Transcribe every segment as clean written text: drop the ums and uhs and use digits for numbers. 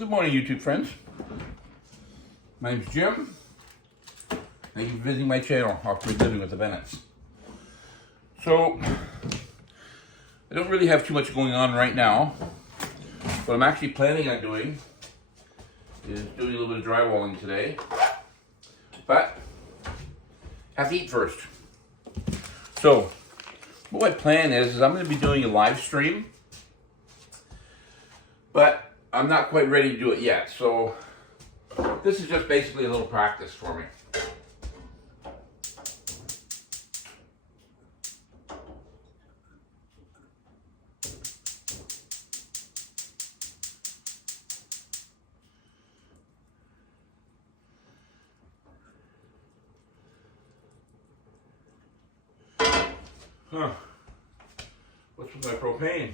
Good morning, YouTube friends. My name's Jim. Thank you for visiting my channel, Off-Grid Living with the Bennetts. So, I don't really have too much going on right now. What I'm actually planning on doing is doing a little bit of drywalling today. But, have to eat first. So, what my plan is I'm going to be doing a live stream. But I'm not quite ready to do it yet, so this is just basically a little practice for me. Huh. What's with my propane?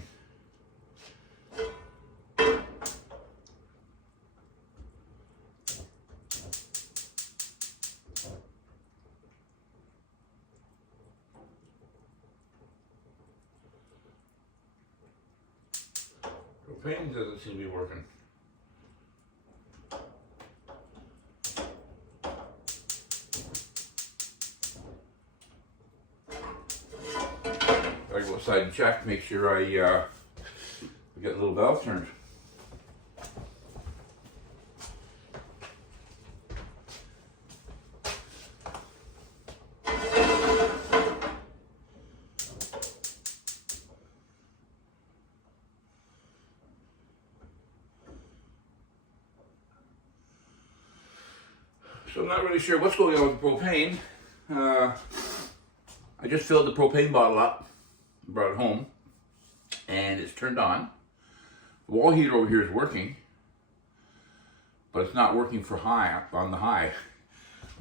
Propane doesn't seem to be working. I go outside and check, make sure I get the little valve turned. So I'm not really sure what's going on with the propane. I just filled the propane bottle up, brought it home, and it's turned on. The wall heater over here is working, but it's not working for high, on the high.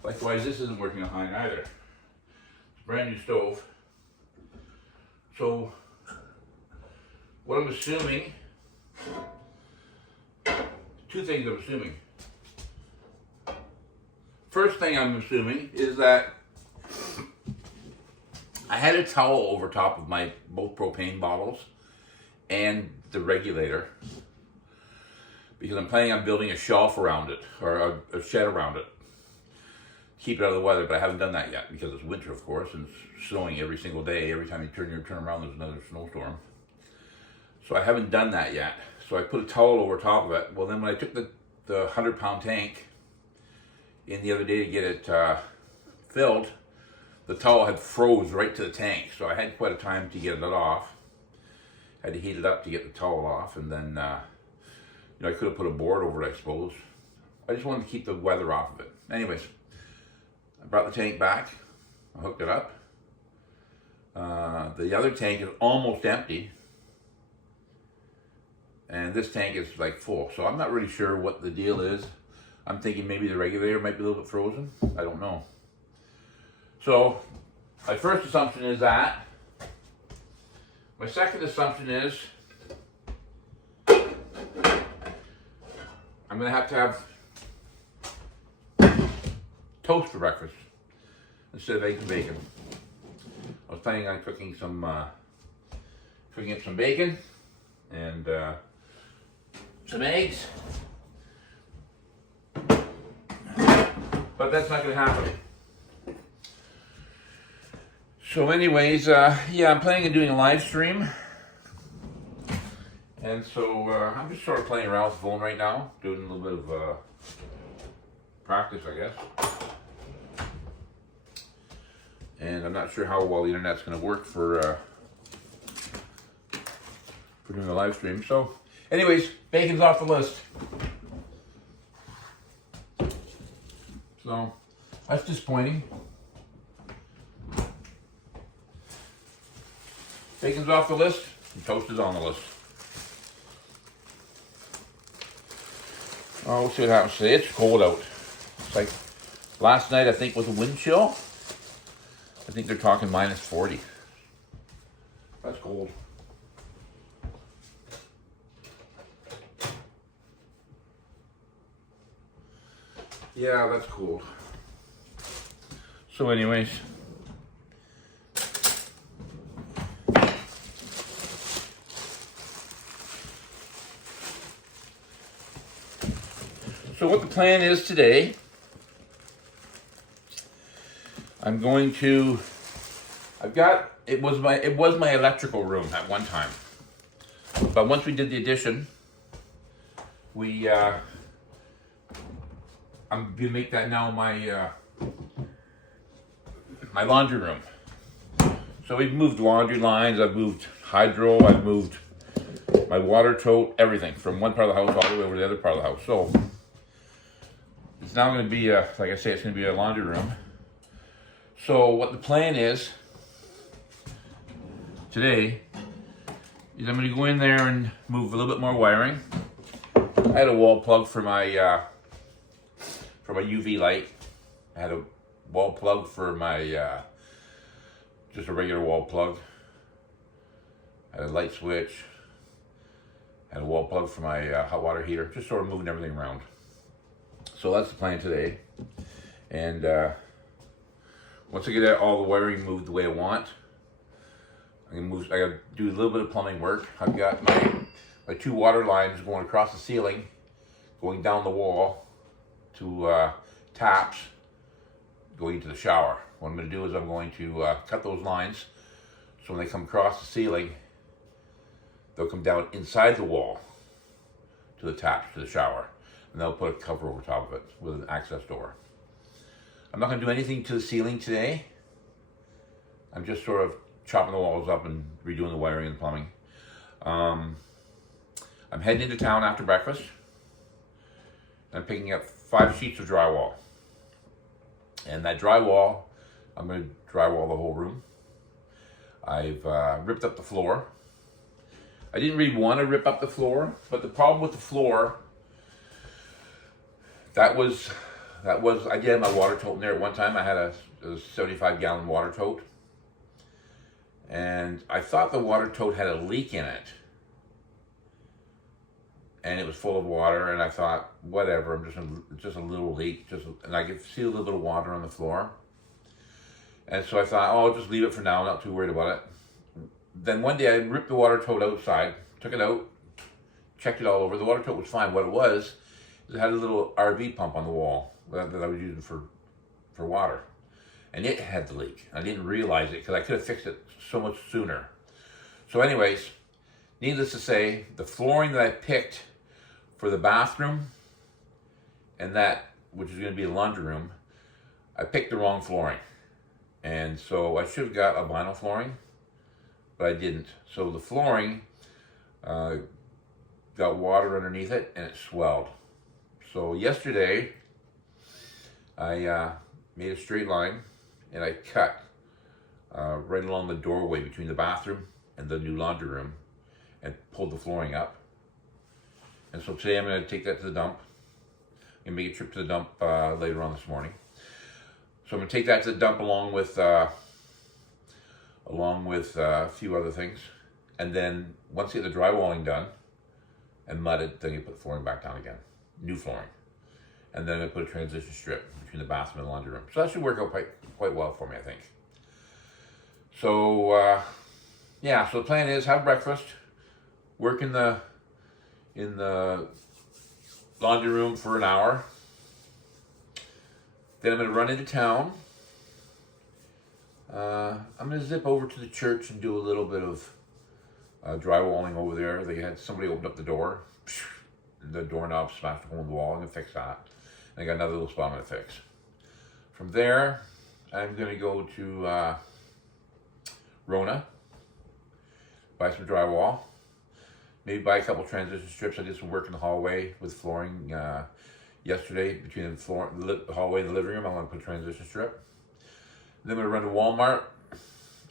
Likewise, this isn't working on high either. It's a brand new stove. So, what I'm assuming, two things I'm assuming. First thing I'm assuming is that I had a towel over top of my both propane bottles and the regulator because I'm planning on building a shelf around it, or a shed around it, keep it out of the weather, but I haven't done that yet because it's winter, of course, and it's snowing every single day. Every time you turn around, there's another snowstorm. So I haven't done that yet. So I put a towel over top of it. Well, then when I took the 100-pound tank in the other day to get it filled, the towel had froze right to the tank, so I had quite a time to get it off. Had to heat it up to get the towel off, and then I could have put a board over it, I suppose. I just wanted to keep the weather off of it. Anyways, I brought the tank back, I hooked it up. The other tank is almost empty, and this tank is like full, so I'm not really sure what the deal is. I'm thinking maybe the regulator might be a little bit frozen. I don't know. So, my first assumption is that. My second assumption is I'm going to have toast for breakfast instead of eggs and bacon. I was planning on cooking up some bacon and some eggs. But that's not going to happen. So anyways, yeah, I'm planning on doing a live stream. And so I'm just sort of playing around with the phone right now, doing a little bit of practice, I guess. And I'm not sure how well the internet's going to work for doing a live stream. So anyways, bacon's off the list. So, that's disappointing. Bacon's off the list, and toast is on the list. Oh, we'll see what happens today. It's cold out. It's like last night, I think, with a wind chill. I think they're talking minus 40. That's cold. Yeah, that's cool. So anyways, So what the plan is today, I'm going to, it was my electrical room at one time. But once we did the addition, I'm gonna make that now my laundry room. So we've moved laundry lines, I've moved hydro, I've moved my water tote, everything from one part of the house all the way over to the other part of the house. So it's now going to be like I say, it's going to be a laundry room. So what the plan is today is I'm going to go in there and move a little bit more wiring. I had a wall plug for my UV light. I had a wall plug for my just a regular wall plug. I had a light switch. I had a wall plug for my hot water heater. Just sort of moving everything around. So that's the plan today. And once I get all the wiring moved the way I want, I gotta do a little bit of plumbing work. I've got my two water lines going across the ceiling, going down the wall to taps, going into the shower. What I'm going to do is I'm going to cut those lines so when they come across the ceiling, they'll come down inside the wall to the taps, to the shower, and they'll put a cover over top of it with an access door. I'm not going to do anything to the ceiling today. I'm just sort of chopping the walls up and redoing the wiring and plumbing. I'm heading into town after breakfast. I'm picking up 5 sheets of drywall. And that drywall, I'm going to drywall the whole room. I've ripped up the floor. I didn't really want to rip up the floor, but the problem with the floor, I did have my water tote in there at one time. I had a 75-gallon water tote. And I thought the water tote had a leak in it. And it was full of water, and I thought, whatever, just a little leak, and I could see a little bit of water on the floor. And so I thought, oh, I'll just leave it for now, not too worried about it. Then one day I ripped the water tote outside, took it out, checked it all over. The water tote was fine. What it was, it had a little RV pump on the wall that I was using for water. And it had the leak. I didn't realize it because I could have fixed it so much sooner. So anyways, needless to say, the flooring that I picked for the bathroom and that, which is going to be a laundry room, I picked the wrong flooring. And so I should have got a vinyl flooring, but I didn't. So the flooring got water underneath it and it swelled. So yesterday I made a straight line and I cut right along the doorway between the bathroom and the new laundry room and pulled the flooring up. And so today I'm going to take that to the dump and make a trip to the dump later on this morning. So I'm going to take that to the dump along with a few other things. And then once you get the drywalling done and mudded, then you put the flooring back down again. New flooring. And then I put a transition strip between the bathroom and the laundry room. So that should work out quite well for me, I think. So, yeah, so the plan is have breakfast, work in the laundry room for an hour. Then I'm going to run into town. I'm going to zip over to the church and do a little bit of drywalling over there. They had somebody open up the door. The doorknob smashed a hole in the wall. I'm going to fix that. And I got another little spot I'm going to fix. From there, I'm going to go to Rona, buy some drywall, maybe buy a couple transition strips. I did some work in the hallway with flooring yesterday between the hallway and the living room. I'm going to put a transition strip. Then I'm going to run to Walmart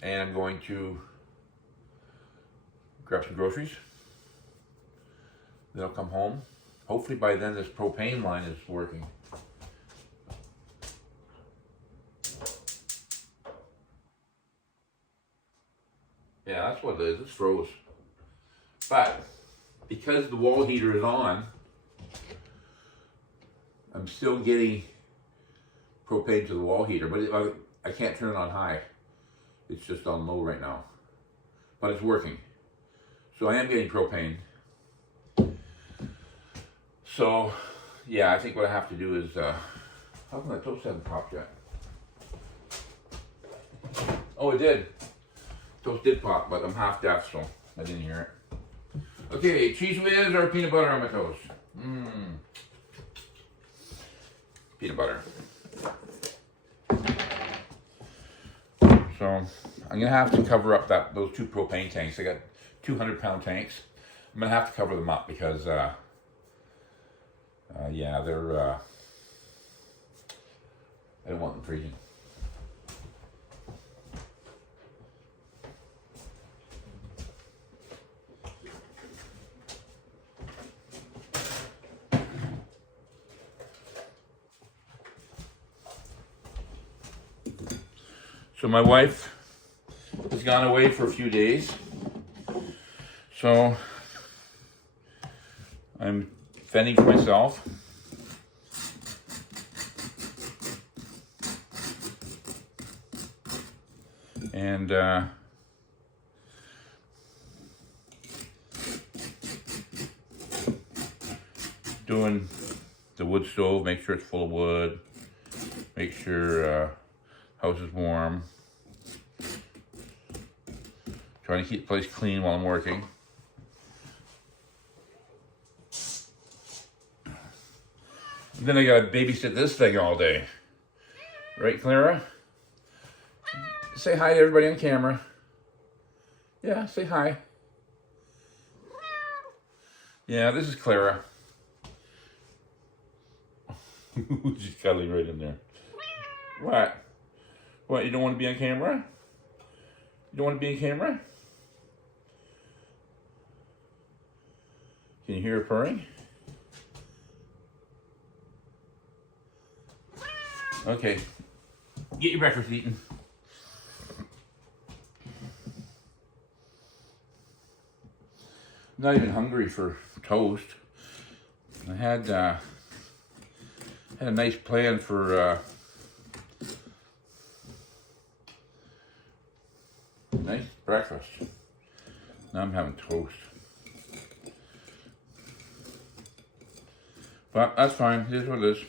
and I'm going to grab some groceries. Then I'll come home. Hopefully by then this propane line is working. Yeah, that's what it is. It's froze. But because the wall heater is on, I'm still getting propane to the wall heater, but I can't turn it on high. It's just on low right now. But it's working. So I am getting propane. So yeah, I think what I have to do is, how come that toast hasn't popped yet? Oh, it did. Toast did pop, but I'm half deaf, so I didn't hear it. Okay, cheese whiz or peanut butter on my toast? Peanut butter. So I'm gonna have to cover up those 2 propane tanks. I got 200-pound tanks. I'm gonna have to cover them up because yeah, they're I don't want them freezing. So my wife has gone away for a few days. So I'm fending for myself. And doing the wood stove, make sure it's full of wood, make sure house is warm. Trying to keep the place clean while I'm working. And then I gotta babysit this thing all day. Right, Clara? Say hi to everybody on camera. Yeah, say hi. Yeah, this is Clara. She's cuddling right in there. What? What, you don't want to be on camera? You don't want to be on camera? Can you hear her purring? Okay. Get your breakfast eaten. I'm not even hungry for toast. I had a nice plan for nice breakfast. Now I'm having toast. But that's fine. It is what it is.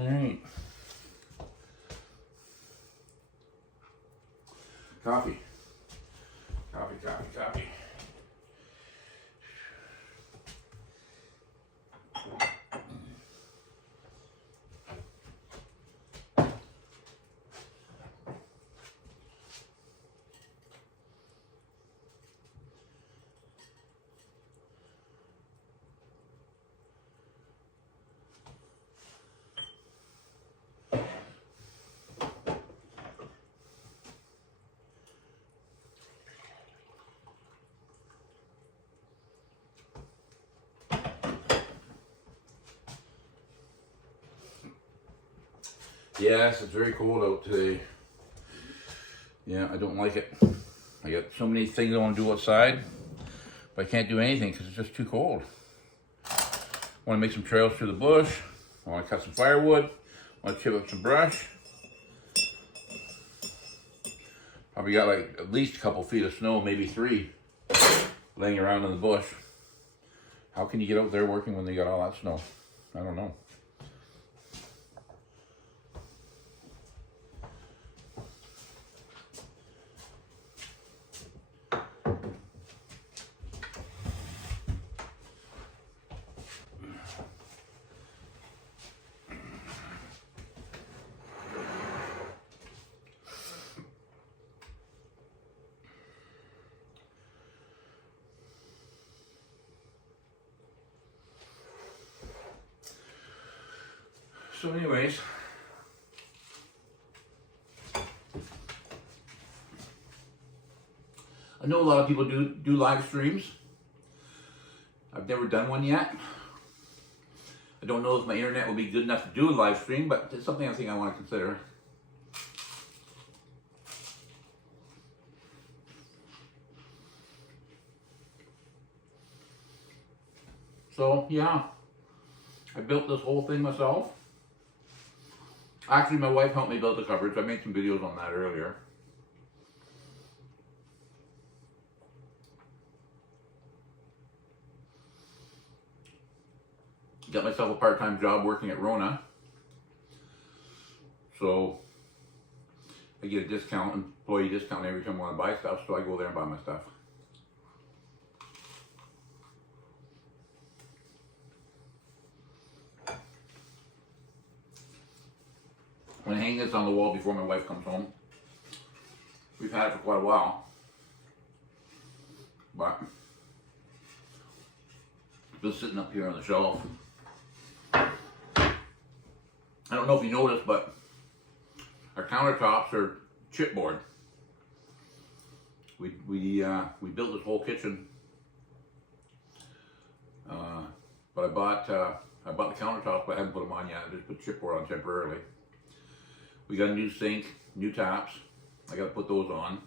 Alright. Coffee. Coffee, coffee, coffee. Yes, it's very cold out today. Yeah, I don't like it. I got so many things I want to do outside, but I can't do anything because it's just too cold. I want to make some trails through the bush. I want to cut some firewood. I want to chip up some brush. Probably got like at least a couple feet of snow, maybe 3, laying around in the bush. How can you get out there working when they got all that snow? I don't know. So anyways, I know a lot of people do live streams. I've never done one yet. I don't know if my internet will be good enough to do a live stream, but it's something I think I want to consider. So yeah, I built this whole thing myself. Actually, my wife helped me build the cupboards. I made some videos on that earlier. Got myself a part-time job working at Rona. So I get a discount, employee discount every time I want to buy stuff, so I go there and buy my stuff. I'm gonna hang this on the wall before my wife comes home. We've had it for quite a while, but it's been sitting up here on the shelf. I don't know if you noticed, but our countertops are chipboard. We built this whole kitchen, but I bought the countertops, but I haven't put them on yet. I just put chipboard on temporarily. We got a new sink, new taps. I got to put those on,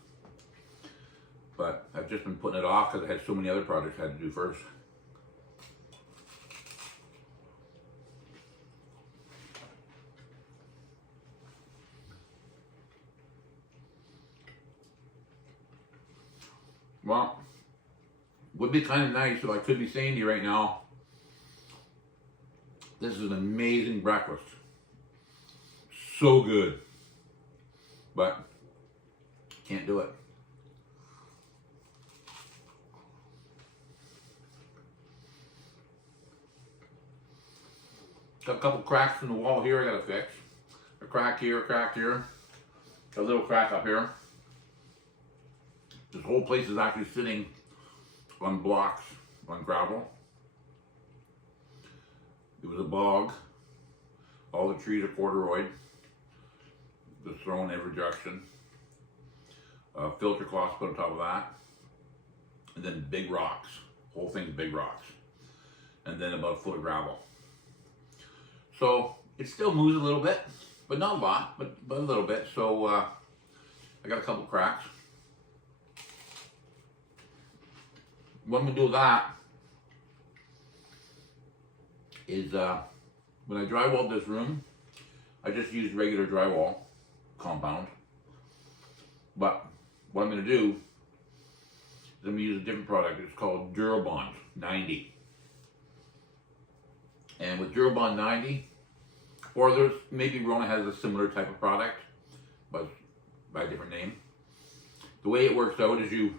but I've just been putting it off because I had so many other projects I had to do first. Well, would be kind of nice if I could be saying to you right now, this is an amazing breakfast. So good. But can't do it. Got a couple cracks in the wall here I gotta fix. A crack here, a crack here. A little crack up here. This whole place is actually sitting on blocks, on gravel. It was a bog. All the trees are corduroyed. Just thrown in every direction. Filter cloths put on top of that. And then big rocks. Whole thing's big rocks. And then about a foot of gravel. So it still moves a little bit, but not a lot, but a little bit. So I got a couple cracks. What I'm gonna do with that is when I drywalled this room, I just used regular drywall compound. But what I'm gonna do is I'm gonna use a different product. It's called Durabond 90. And with Durabond 90, or there's maybe Rona has a similar type of product, but by a different name. The way it works out is you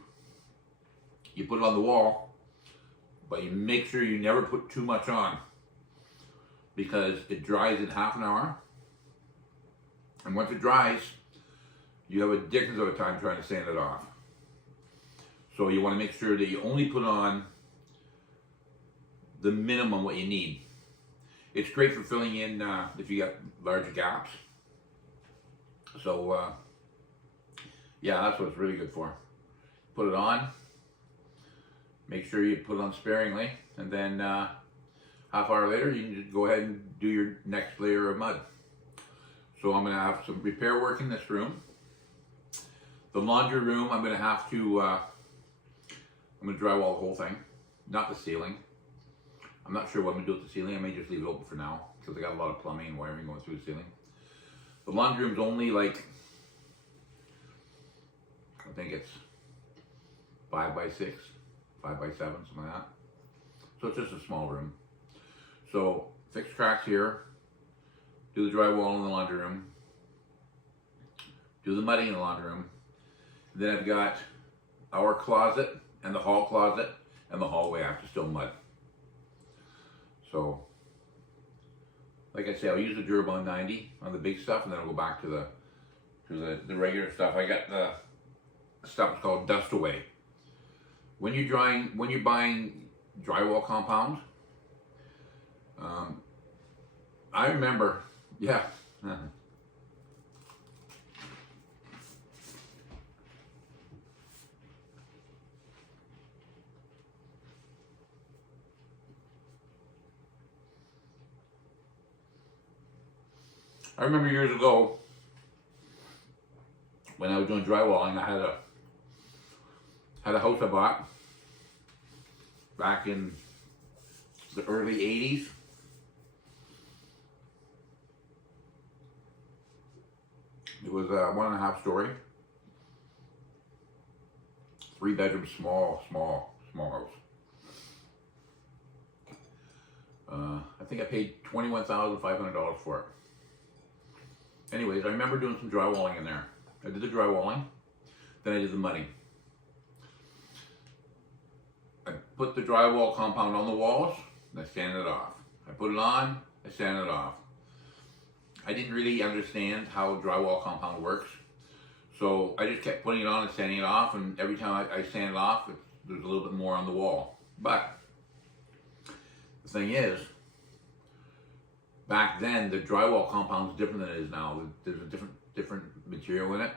put it on the wall, but you make sure you never put too much on because it dries in half an hour. And once it dries, you have a dickens of a time trying to sand it off. So you want to make sure that you only put on the minimum what you need. It's great for filling in if you got large gaps. So yeah, that's what it's really good for. Put it on. Make sure you put it on sparingly, and then half hour later you can just go ahead and do your next layer of mud. So I'm going to have some repair work in this room. The laundry room, I'm going to have to I'm going to drywall the whole thing, not the ceiling. I'm not sure what I'm going to do with the ceiling. I may just leave it open for now because I got a lot of plumbing and wiring going through the ceiling. The laundry room's only like, I think it's 5 by 6. 5 by 7, something like that. So it's just a small room. So fix cracks here, do the drywall in the laundry room, do the mudding in the laundry room. Then I've got our closet and the hall closet and the hallway I have to still mud. So, like I say, I'll use the Durabond 90 on the big stuff, and then I'll go back to the regular stuff. I got the stuff that's called Dust Away. When you're buying drywall compound, I remember Yeah. Uh-huh. I remember years ago when I was doing drywalling, I had a house I bought back in the early 80s. It was a 1.5 story, 3 bedroom, small house. I think I paid $21,500 for it. Anyways, I remember doing some drywalling in there. I did the drywalling, then I did the mudding. I put the drywall compound on the walls, and I sanded it off. I put it on, I sanded it off. I didn't really understand how drywall compound works, so I just kept putting it on and sanding it off, and every time I sand it off, there's a little bit more on the wall. But the thing is, back then the drywall compound is different than it is now. There's a different material in it.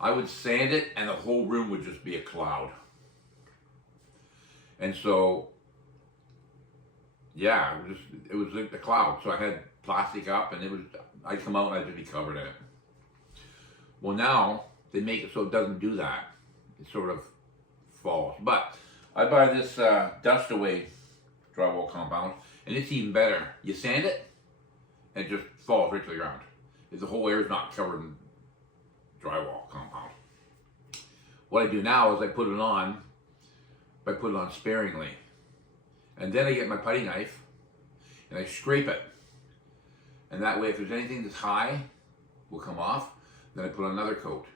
I would sand it, and the whole room would just be a cloud. And so, yeah, it was like the cloud. So I had plastic up, and I'd come out and I'd just be covered in it. Well, now they make it so it doesn't do that. It sort of falls. But I buy this dust away drywall compound, and it's even better. You sand it, and it just falls right to the ground. If the whole area is not covered in drywall compound. What I do now is I put it on sparingly. And then I get my putty knife and I scrape it. And that way, if there's anything that's high, will come off. Then I put on another coat.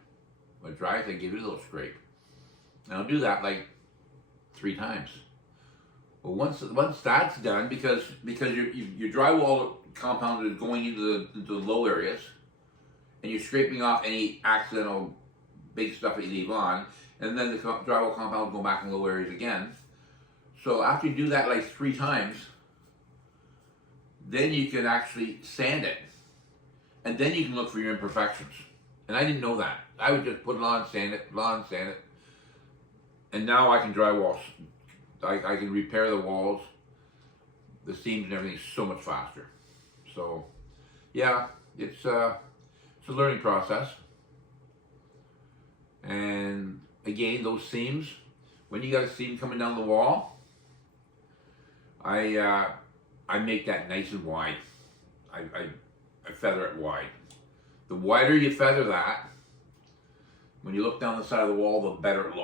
When it dries, I give it a little scrape. And I'll do that like 3 times. Well, once that's done, because your drywall compound is going into the low areas, and you're scraping off any accidental big stuff that you leave on, and then the drywall compound will go back in low areas again. So after you do that like 3 times, then you can actually sand it, and then you can look for your imperfections. And I didn't know that. I would just put it on, sand it, and now I can drywall. I can repair the walls, the seams, and everything so much faster. So, yeah, it's a learning process. And again, those seams, when you got a seam coming down the wall, I make that nice and wide. I feather it wide. The wider you feather that, when you look down the side of the wall, the better it looks.